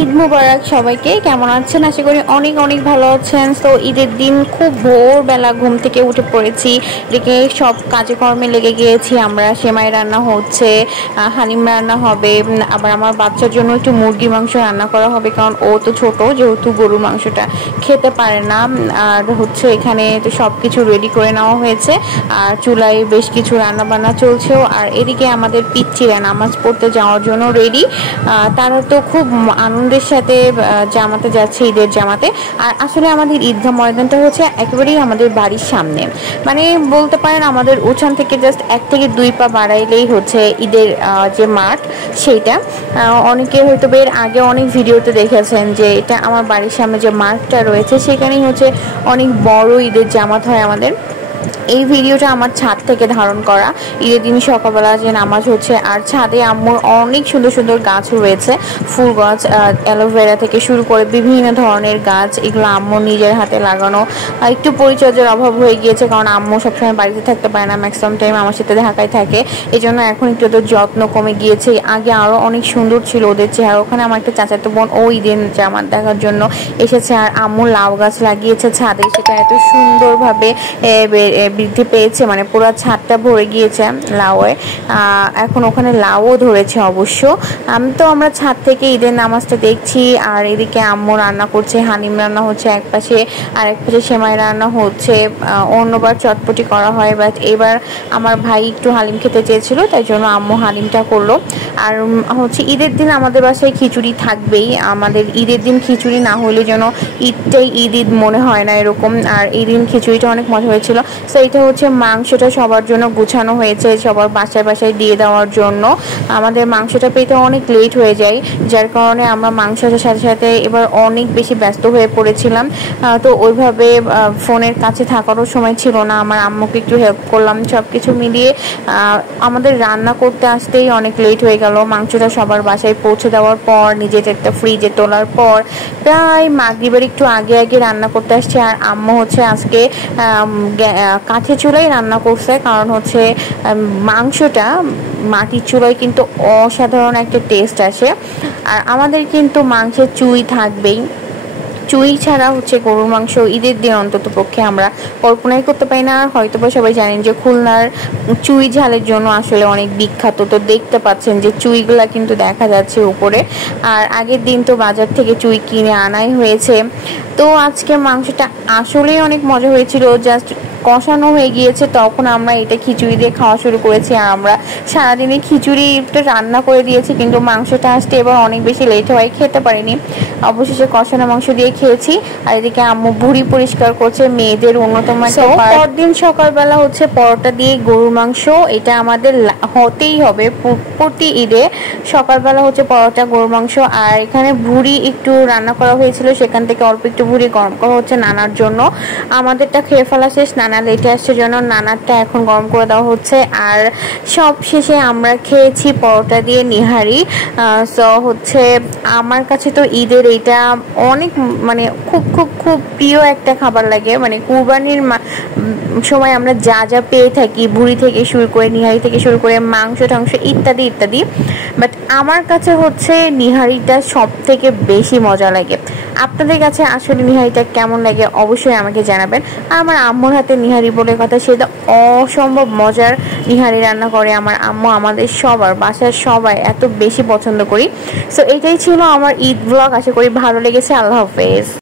ঈদ মুবারক সবাইকে। কেমন আছেন? আশা করি অনেক অনেক ভালো আছেন। তো ঈদের দিন খুব ভোরবেলা ঘুম থেকে উঠে পড়েছি, এদিকে সব কাজে কর্মে লেগে গিয়েছি। আমরা সেমাই রান্না হচ্ছে, হালিম রান্না হবে, আবার আমার বাচ্চার জন্য একটু মুরগি মাংস রান্না করা হবে, কারণ ও তো ছোট, যেহেতু গরুর মাংসটা খেতে পারে না। আর হচ্ছে এখানে তো সব কিছু রেডি করে নেওয়া হয়েছে, আর চুলায় বেশ কিছু রান্না বান্না চলছেও। আর এদিকে আমাদের পিচ্চিরা নামাজ পড়তে যাওয়ার জন্য রেডি। তারা তো খুব আনন্দের সাথে জামাতে যাচ্ছে, ঈদের জামাতে। আর আসলে আমাদের ঈদগাহ ময়দানটা হচ্ছে একেবারেই আমাদের বাড়ির সামনে, মানে বলতে পারেন আমাদের উঠান থেকে জাস্ট 1 থেকে 2 পা বাড়াইলেই হচ্ছে ঈদের যে মাঠ সেইটা। অনেকে হয়তো এর আগে অনেক ভিডিওতে দেখেছেন যে এটা আমার বাড়ির সামনে যে মাঠটা রয়েছে, সেখানেই হচ্ছে অনেক বড় ঈদের জামাত হয় আমাদের। এই ভিডিওটা আমার ছাদ থেকে ধারণ করা। ঈদের দিন সকালবেলা যে নামাজ হচ্ছে, আর ছাদে আম্মুর অনেক সুন্দর সুন্দর গাছ রয়েছে, ফুল গাছ, অ্যালোভেরা থেকে শুরু করে বিভিন্ন ধরনের গাছ। এগুলো আম্মু নিজের হাতে লাগানো। একটু পরিচর্যার অভাব হয়ে গিয়েছে, কারণ আম্মু সবসময় বাড়িতে থাকতে পারে না, ম্যাক্সিমাম টাইম আমার সাথে ঢাকায় থাকে। এই জন্য এখন একটু ওদের যত্ন কমে গিয়েছে। আগে আরও অনেক সুন্দর ছিল ওদের চেহারা। ওখানে আমার একটা চাচাতো বোন ওই ঈদের জামাত দেখার জন্য এসেছে, আর আম্মু লাউ গাছ লাগিয়েছে ছাদে, সেটা এত সুন্দরভাবে বৃদ্ধি পেয়েছে, মানে পুরো ছাদটা ভরে গিয়েছে লাউয়ে। এখন ওখানে লাউও ধরেছে অবশ্য। তো আমরা ছাদ থেকে ঈদের নামাজটা দেখছি, আর এদিকে আম্মু রান্না করছে, হালিম রান্না হচ্ছে এক পাশে, আর এক পাশে সেমাই রান্না হচ্ছে। অন্যবার চটপটি করা হয়, বাট এবার আমার ভাই একটু হালিম খেতে চেয়েছিল, তাই জন্য আম্মু হালিমটা করলো। আর হচ্ছে ঈদের দিন আমাদের বাসায় খিচুড়ি থাকবেই। আমাদের ঈদের দিন খিচুড়ি না হলে যেন ঈদটাই ঈদ ঈদ মনে হয় না, এরকম। আর এই দিন খিচুড়িটা অনেক মজা হয়েছিল। তো এটা হচ্ছে মাংসটা সবার জন্য গুছানো হয়েছে, সবার বাসায় বাসায় দিয়ে দেওয়ার জন্য। আমাদের মাংসটা পেতে অনেক লেট হয়ে যায়, যার কারণে আমরা মাংসটার সাথে সাথে এবার অনেক বেশি ব্যস্ত হয়ে পড়েছিলাম। তো ওইভাবে ফোনের কাছে থাকারও সময় ছিল না। আমার আম্মুকে একটু হেল্প করলাম, সব কিছু মিলিয়ে আমাদের রান্না করতে আসতেই অনেক লেট হয়ে গেল। মাংসটা সবার বাসায় পৌঁছে দেওয়ার পর, নিজের একটা ফ্রিজে তোলার পর প্রায় মাগরিবের একটু আগে আগে রান্না করতে আসছে। আর আম্মু হচ্ছে আজকে কাঠের চুলায় রান্না করছে, কারণ হচ্ছে মাংসটা মাটির চুলায় কিন্তু অসাধারণ একটা টেস্ট আসে। আর আমাদের কিন্তু মাংসের চুই থাকবেই। চুই ছাড়া হচ্ছে গরুর মাংস ঈদের দিন অন্তত পক্ষে আমরা কল্পনাই করতে পারি না। হয়তো বা সবাই জানেন যে খুলনার চুই ঝালের জন্য আসলে অনেক বিখ্যাত। তো দেখতে পাচ্ছেন যে চুইগুলা কিন্তু দেখা যাচ্ছে উপরে। আর আগের দিন তো বাজার থেকে চুই কিনে আনাই হয়েছে। তো আজকে মাংসটা আসলেই অনেক মজা হয়েছিল, জাস্ট কষানো হয়ে গিয়েছে, তখন আমরা এটা খিচুড়ি দিয়ে খাওয়া শুরু করেছি। আর আমরা সারাদিনে খিচুড়িটা রান্না করে দিয়েছি, কিন্তু মাংসটা আসতে এবার অনেক বেশি লেট হয়, খেতে পারিনি। অবশেষে কষানো মাংস দিয়ে খেয়েছি। আর এদিকে আম্মু ভুড়ি পরিষ্কার করছে, মেয়েদের অন্যতম একটা। পরদিন সকালবেলা হচ্ছে পরোটা দিয়ে গরুর মাংস, এটা আমাদের হতেই হবে প্রতি ঈদে। সকালবেলা হচ্ছে পরোটা গরুর মাংস। আর এখানে ভুড়ি একটু রান্না করা হয়েছিল, সেখান থেকে অল্প একটু ভুড়ি গরম করা হচ্ছে নানার জন্য। আমাদেরটা খেয়ে ফেলা শেষ, নানা লেটে আসছে জন্য নানারটা এখন গরম করে দেওয়া হচ্ছে। আর সব শেষে আমরা খেয়েছি পরোটা দিয়ে নিহারি। সো হচ্ছে আমার কাছে তো ঈদের এটা অনেক মানে খুব খুব খুব প্রিয় একটা খাবার লাগে। মানে কুরবানির সময় আমরা যা যা পেয়ে থাকি, ভুড়ি থেকে শুরু করে নিহারি থেকে শুরু করে মাংস টাংস ইত্যাদি ইত্যাদি, বাট আমার কাছে হচ্ছে নিহারিটা সব থেকে বেশি মজা লাগে। আপনাদের কাছে আসলে নিহারিটা কেমন লাগে অবশ্যই আমাকে জানাবেন। আর আমার আম্মুর হাতে নিহারি বলে কথা, সেটা অসম্ভব মজার নিহারি রান্না করে আমার আম্মু। আমাদের সবার বাসার সবাই এত বেশি পছন্দ করি। সো এটাই ছিল আমার ঈদ ব্লগ। আশা করি ভালো লেগেছে। আল্লাহ হাফেজ।